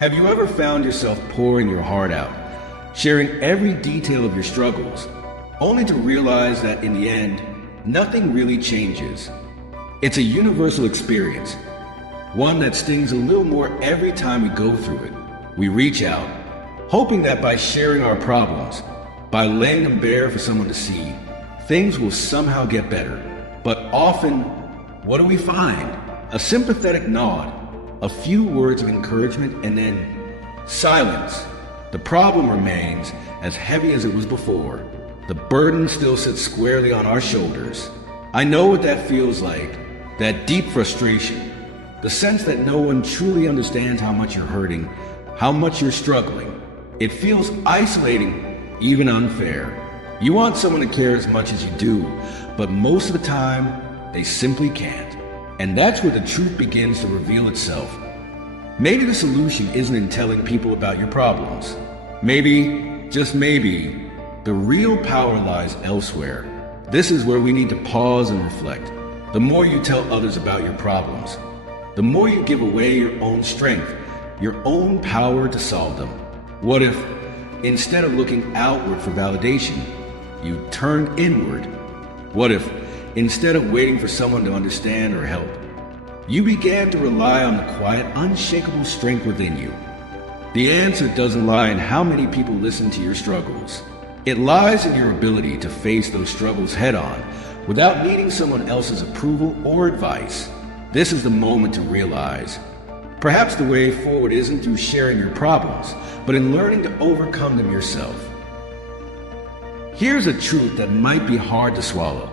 Have you ever found yourself pouring your heart out, sharing every detail of your struggles, only to realize that in the end, nothing really changes? It's a universal experience, one that stings a little more every time we go through it. We reach out, hoping that by sharing our problems, by laying them bare for someone to see, things will somehow get better. But often, what do we find? A sympathetic nod, a few words of encouragement, and then silence. The problem remains as heavy as it was before. The burden still sits squarely on our shoulders. I know what that feels like, that deep frustration, the sense that no one truly understands how much you're hurting, how much you're struggling. It feels isolating, even unfair. You want someone to care as much as you do, but most of the time, they simply can't. And that's where the truth begins to reveal itself. Maybe the solution isn't in telling people about your problems. Maybe, just maybe, the real power lies elsewhere. This is where we need to pause and reflect. The more you tell others about your problems, the more you give away your own strength, your own power to solve them. What if, instead of looking outward for validation, you turned inward? What if, instead of waiting for someone to understand or help, you began to rely on the quiet, unshakable strength within you? The answer doesn't lie in how many people listen to your struggles. It lies in your ability to face those struggles head-on without needing someone else's approval or advice. This is the moment to realize, perhaps the way forward isn't through sharing your problems, but in learning to overcome them yourself. Here's a truth that might be hard to swallow.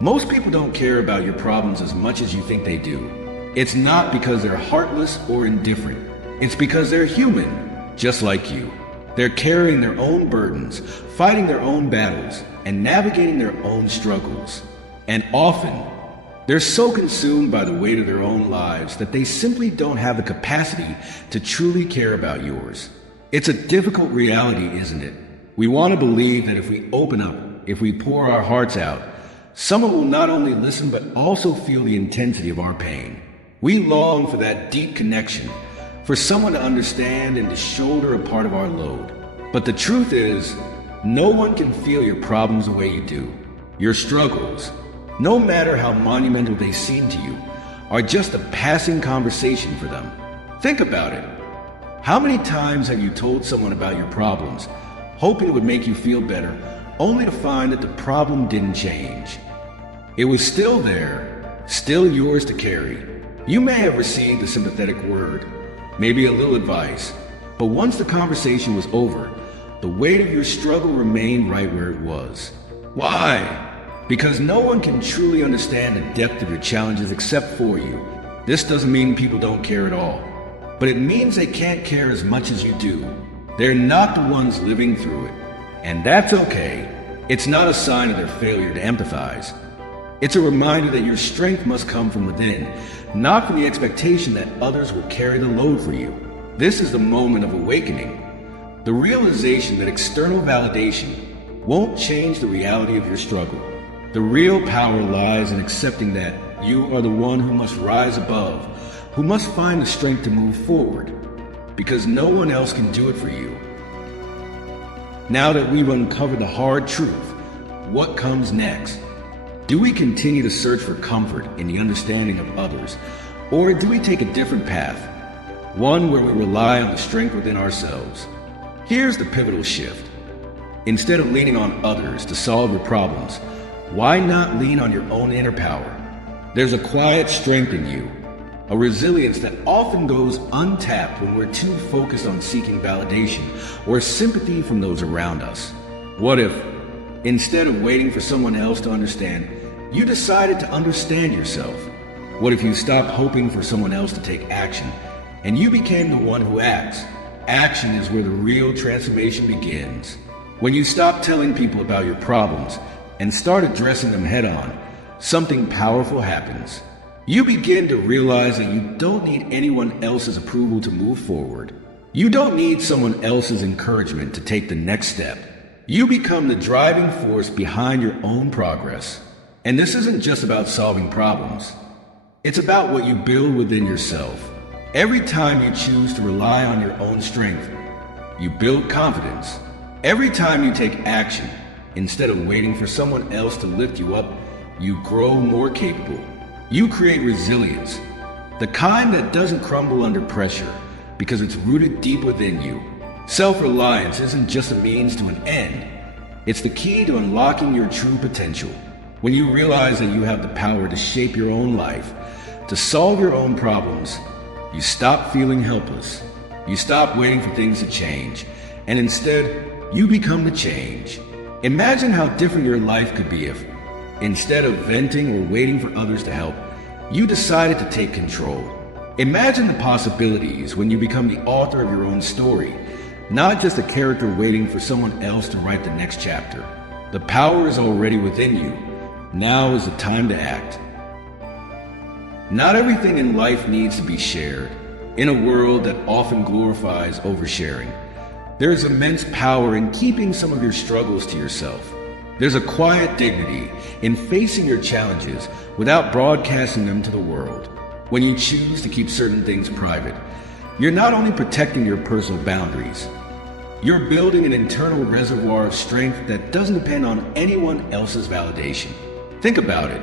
Most people don't care about your problems as much as you think they do. It's not because they're heartless or indifferent. It's because they're human, just like you. They're carrying their own burdens, fighting their own battles, and navigating their own struggles. And often, they're so consumed by the weight of their own lives that they simply don't have the capacity to truly care about yours. It's a difficult reality, isn't it? We want to believe that if we open up, if we pour our hearts out, someone will not only listen but also feel the intensity of our pain. We long for that deep connection, for someone to understand and to shoulder a part of our load. But the truth is, no one can feel your problems the way you do. Your struggles, no matter how monumental they seem to you, are just a passing conversation for them. Think about it. How many times have you told someone about your problems, hoping it would make you feel better, only to find that the problem didn't change? It was still there, still yours to carry. You may have received a sympathetic word, maybe a little advice, but once the conversation was over, the weight of your struggle remained right where it was. Why? Because no one can truly understand the depth of your challenges except for you. This doesn't mean people don't care at all, but it means they can't care as much as you do. They're not the ones living through it, and that's okay. It's not a sign of their failure to empathize. It's a reminder that your strength must come from within, not from the expectation that others will carry the load for you. This is the moment of awakening, the realization that external validation won't change the reality of your struggle. The real power lies in accepting that you are the one who must rise above, who must find the strength to move forward, because no one else can do it for you. Now that we've uncovered the hard truth, what comes next? Do we continue to search for comfort in the understanding of others, or do we take a different path, one where we rely on the strength within ourselves? Here's the pivotal shift. Instead of leaning on others to solve your problems, why not lean on your own inner power? There's a quiet strength in you, a resilience that often goes untapped when we're too focused on seeking validation or sympathy from those around us. What if, instead of waiting for someone else to understand, you decided to understand yourself? What if you stopped hoping for someone else to take action, and you became the one who acts? Action is where the real transformation begins. When you stop telling people about your problems and start addressing them head-on, something powerful happens. You begin to realize that you don't need anyone else's approval to move forward. You don't need someone else's encouragement to take the next step. You become the driving force behind your own progress. And this isn't just about solving problems. It's about what you build within yourself. Every time you choose to rely on your own strength, you build confidence. Every time you take action, instead of waiting for someone else to lift you up, you grow more capable. You create resilience, the kind that doesn't crumble under pressure because it's rooted deep within you. Self-reliance isn't just a means to an end. It's the key to unlocking your true potential. When you realize that you have the power to shape your own life, to solve your own problems, you stop feeling helpless. You stop waiting for things to change, and instead, you become the change. Imagine how different your life could be if, instead of venting or waiting for others to help, you decided to take control. Imagine the possibilities when you become the author of your own story, not just a character waiting for someone else to write the next chapter. The power is already within you. Now is the time to act. Not everything in life needs to be shared. In a world that often glorifies oversharing, there is immense power in keeping some of your struggles to yourself. There's a quiet dignity in facing your challenges without broadcasting them to the world. When you choose to keep certain things private, you're not only protecting your personal boundaries, you're building an internal reservoir of strength that doesn't depend on anyone else's validation. Think about it.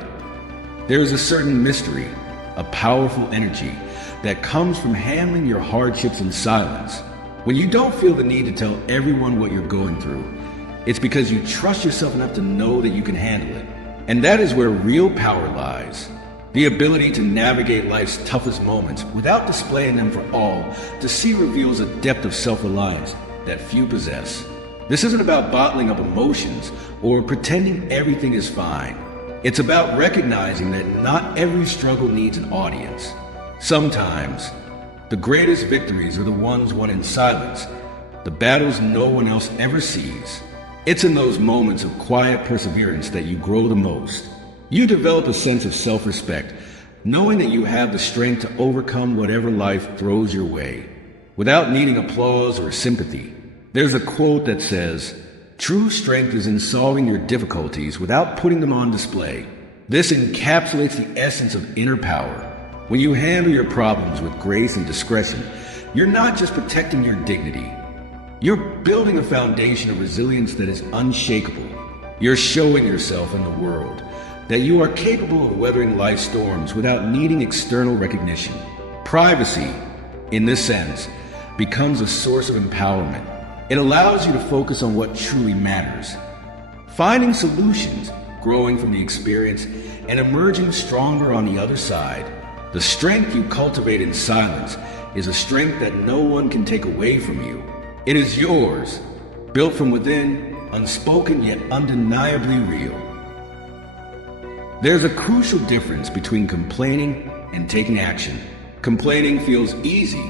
There is a certain mystery, a powerful energy that comes from handling your hardships in silence. When you don't feel the need to tell everyone what you're going through, it's because you trust yourself enough to know that you can handle it. And that is where real power lies. The ability to navigate life's toughest moments without displaying them for all to see reveals a depth of self-reliance that few possess. This isn't about bottling up emotions or pretending everything is fine. It's about recognizing that not every struggle needs an audience. Sometimes, the greatest victories are the ones won in silence, the battles no one else ever sees. It's in those moments of quiet perseverance that you grow the most. You develop a sense of self-respect, knowing that you have the strength to overcome whatever life throws your way, without needing applause or sympathy. There's a quote that says, "True strength is in solving your difficulties without putting them on display." This encapsulates the essence of inner power. When you handle your problems with grace and discretion, you're not just protecting your dignity. You're building a foundation of resilience that is unshakable. You're showing yourself and the world that you are capable of weathering life's storms without needing external recognition. Privacy, in this sense, becomes a source of empowerment. It allows you to focus on what truly matters, finding solutions, growing from the experience, and emerging stronger on the other side. The strength you cultivate in silence is a strength that no one can take away from you. It is yours, built from within, unspoken yet undeniably real. There's a crucial difference between complaining and taking action. Complaining feels easy.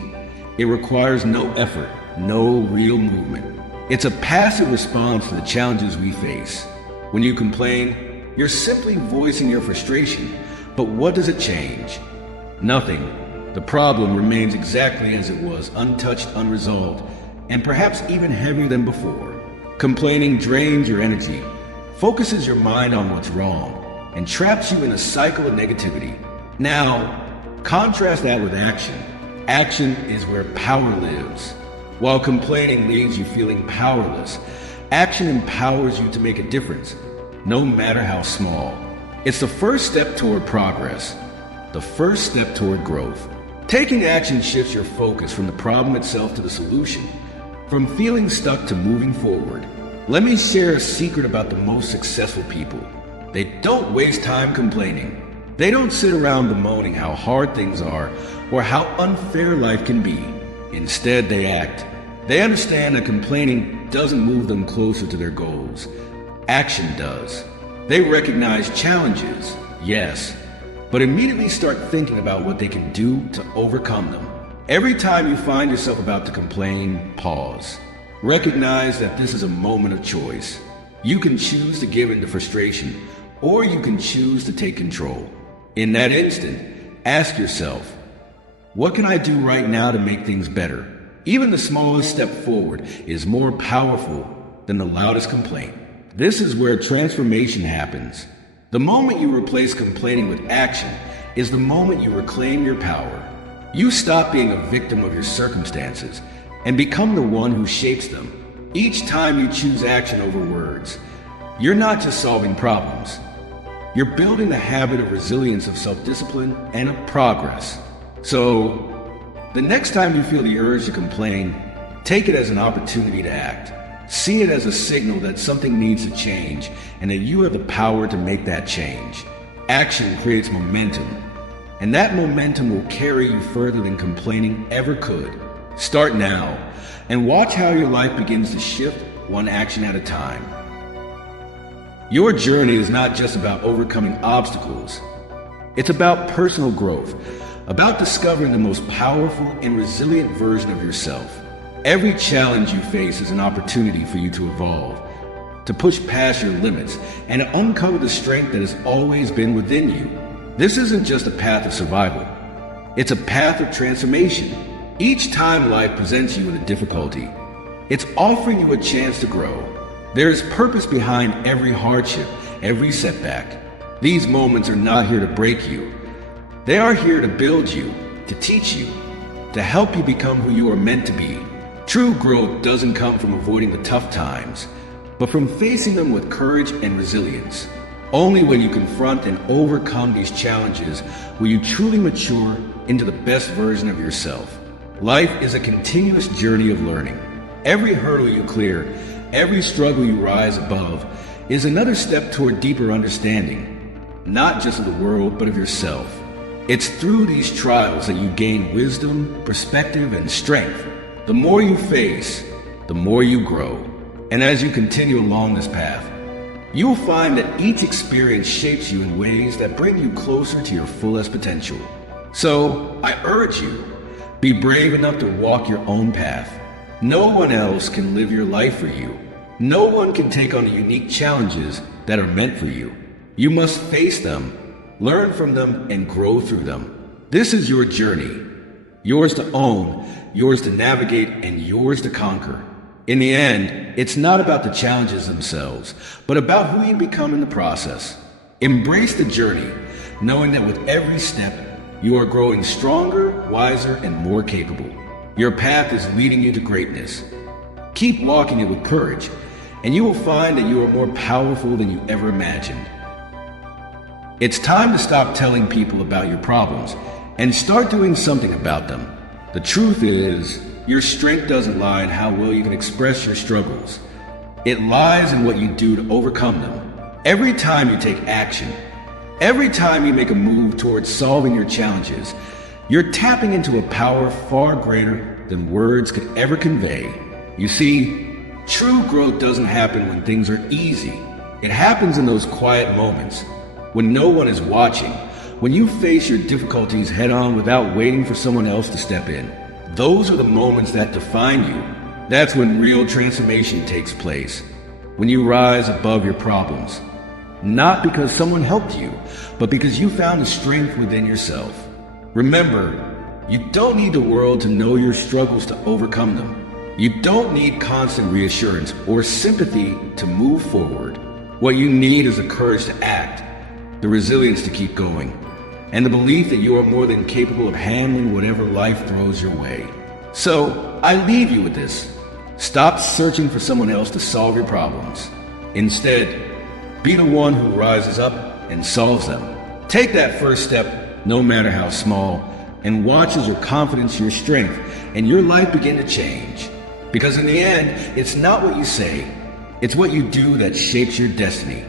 It requires no effort, no real movement. It's a passive response to the challenges we face. When you complain, you're simply voicing your frustration. But what does it change? Nothing. The problem remains exactly as it was, untouched, unresolved, and perhaps even heavier than before. Complaining drains your energy, focuses your mind on what's wrong, and traps you in a cycle of negativity. Now, contrast that with action. Action is where power lives. While complaining leaves you feeling powerless, action empowers you to make a difference, no matter how small. It's the first step toward progress, the first step toward growth. Taking action shifts your focus from the problem itself to the solution, from feeling stuck to moving forward. Let me share a secret about the most successful people. They don't waste time complaining. They don't sit around bemoaning how hard things are or how unfair life can be. Instead, they act. They understand that complaining doesn't move them closer to their goals. Action does. They recognize challenges, yes, but immediately start thinking about what they can do to overcome them. Every time you find yourself about to complain, pause. Recognize that this is a moment of choice. You can choose to give in to frustration, or you can choose to take control. In that instant, ask yourself, what can I do right now to make things better? Even the smallest step forward is more powerful than the loudest complaint. This is where transformation happens. The moment you replace complaining with action is the moment you reclaim your power. You stop being a victim of your circumstances and become the one who shapes them. Each time you choose action over words, you're not just solving problems. You're building the habit of resilience, of self-discipline, and of progress. So, the next time you feel the urge to complain, take it as an opportunity to act. See it as a signal that something needs to change and that you have the power to make that change. Action creates momentum, and that momentum will carry you further than complaining ever could. Start now and watch how your life begins to shift one action at a time. Your journey is not just about overcoming obstacles. It's about personal growth, about discovering the most powerful and resilient version of yourself. Every challenge you face is an opportunity for you to evolve, to push past your limits, and to uncover the strength that has always been within you. This isn't just a path of survival. It's a path of transformation. Each time life presents you with a difficulty, it's offering you a chance to grow. There is purpose behind every hardship, every setback. These moments are not here to break you. They are here to build you, to teach you, to help you become who you are meant to be. True growth doesn't come from avoiding the tough times, but from facing them with courage and resilience. Only when you confront and overcome these challenges will you truly mature into the best version of yourself. Life is a continuous journey of learning. Every hurdle you clear, every struggle you rise above, is another step toward deeper understanding, not just of the world, but of yourself. It's through these trials that you gain wisdom, perspective, and strength. The more you face, the more you grow. And as you continue along this path, you will find that each experience shapes you in ways that bring you closer to your fullest potential. So, I urge you, be brave enough to walk your own path. No one else can live your life for you. No one can take on the unique challenges that are meant for you. You must face them, learn from them, and grow through them. This is your journey. Yours to own, yours to navigate, and yours to conquer. In the end, it's not about the challenges themselves, but about who you become in the process. Embrace the journey, knowing that with every step, you are growing stronger, wiser, and more capable. Your path is leading you to greatness. Keep walking it with courage, and you will find that you are more powerful than you ever imagined. It's time to stop telling people about your problems and start doing something about them. The truth is, your strength doesn't lie in how well you can express your struggles. It lies in what you do to overcome them. Every time you take action, every time you make a move towards solving your challenges, you're tapping into a power far greater than words could ever convey. You see, true growth doesn't happen when things are easy. It happens in those quiet moments, when no one is watching, when you face your difficulties head on without waiting for someone else to step in. Those are the moments that define you. That's when real transformation takes place, when you rise above your problems. Not because someone helped you, but because you found the strength within yourself. Remember, you don't need the world to know your struggles to overcome them. You don't need constant reassurance or sympathy to move forward. What you need is the courage to act, the resilience to keep going, and the belief that you are more than capable of handling whatever life throws your way. So, I leave you with this. Stop searching for someone else to solve your problems. Instead, be the one who rises up and solves them. Take that first step, no matter how small, and watch as your confidence, your strength, and your life begin to change. Because in the end, it's not what you say, it's what you do that shapes your destiny.